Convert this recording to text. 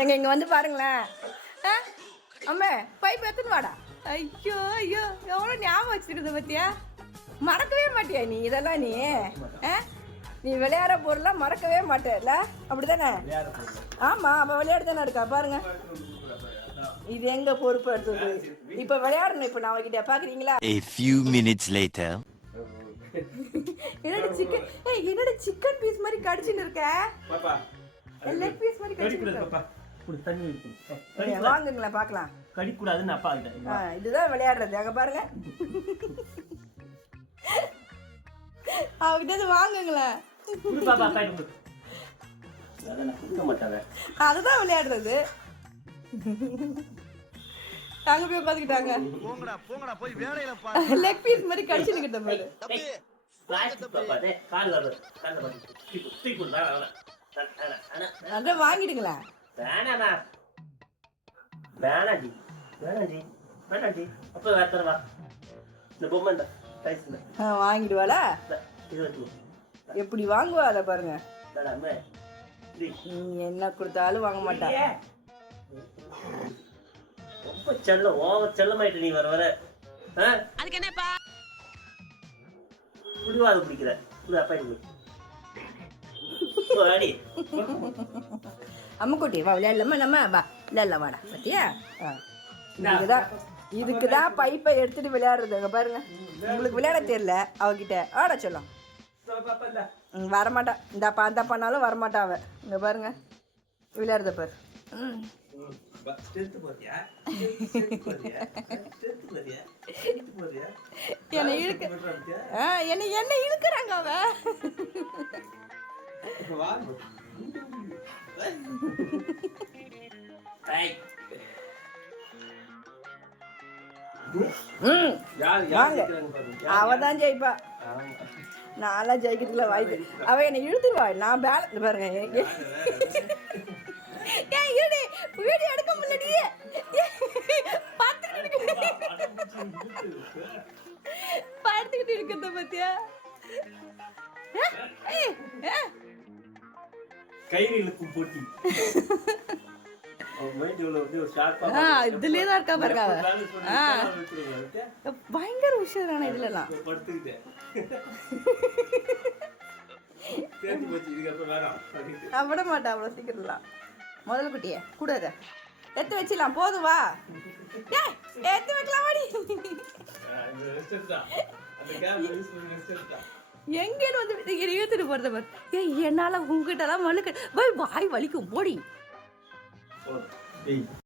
எங்க இங்க வந்து பாருங்களேன். அம்மே பைப் எடுத்துன்னு வாடா. ஐயோ ஐயோ எவ்வளோ ஞாபகம் வச்சிருக்குது பத்தியா. மறக்கவே மாட்டியா நீ இதெல்லாம் நீ நீ விளையாடுற பொருளாக மறக்கவே மாட்டேல்ல அப்படிதானே? ஆமாம் அப்போ விளையாடு தானே இருக்கா பாருங்க. இது எங்க பொறுப்பு எடுத்தது. இப்போ விளையாடணும். இப்போ நான் அவகிட்ட பார்க்குறீங்களா? A few minutes later. என்னோட சிக்கன் பீஸ் மாதிரி கடிச்சுன்னு இருக்க. லெக் பீஸ் மாதிரி கடிச்சுன்னு வாங்குங்களா பார்க்கலாம். கடிக்கூடாதுன்னு அப்பா கிட்ட. இதுதான் விளையாடுறது. அங்கே பாருங்க. அவகிட்ட வாங்குங்களேன். அதுதான் விளையாடுறது. அங்க போய் உட்காந்துக்கிட்டாங்க. லெக் பீஸ் மாதிரி கடிச்சு நிக்கிட்ட மாதிரி. அதான் வாங்கிடுங்களா? வாங்கிடுவாளா? எப்படி வாங்குவா அதை பாருங்க. என்ன கொடுத்தாலும் வாங்க மாட்டா. ரொம்ப செல்லம் ஓவர் செல்லமாயிட்டு நீ வர வர. அதுக்கு என்னப்பா புடிவாது பிடிக்கிற அப்பா அம்முக்குட்டி வா விளையாடலாமா? நம்ம வா விளையாடலாம் வாடா. பத்தியா இதுக்குதான் பைப்பை எடுத்துட்டு விளையாடுறது. அங்க பாருங்க. உங்களுக்கு விளையாட தெரியல அவகிட்ட ஆட சொல்லும். வரமாட்டா. இந்தாப்பா அந்த பண்ணாலும் வரமாட்டா அவ. இங்க பாருங்க விளையாடுத பாரு. என்ன இழுக்க என்ன இழுக்கிறாங்க அவ. அவதான் ஜெயிப்பா. நான்லாம் ஜெயிக்கிறதுல வாய்ப்பு. அவ என்னை இழுத்துருவா. நான் பேலன்ஸ் பாருங்க. வீடியோ எடுக்க முடியலடி. பார்த்துக்கிட்டு இருக்கிறத பத்தியா. கயிறு இழுக்கும் போட்டி. இதுலயே தான் இருக்கா பாருங்க. பயங்கர உஷாரான இதுலலாம். விட மாட்டா அவ்வளோ சீக்கிரம்லாம். முதல் குட்டிய கூடாத எடுத்து வச்சிடலாம். போதும் வா எடுத்து வைக்கலாம். வாடி எங்கேன்னு வந்து இழுத்துட்டு போறத பாரு. என்னால உங்ககிட்ட எல்லாம் மழுக்க வாய் வலிக்கும் போடி.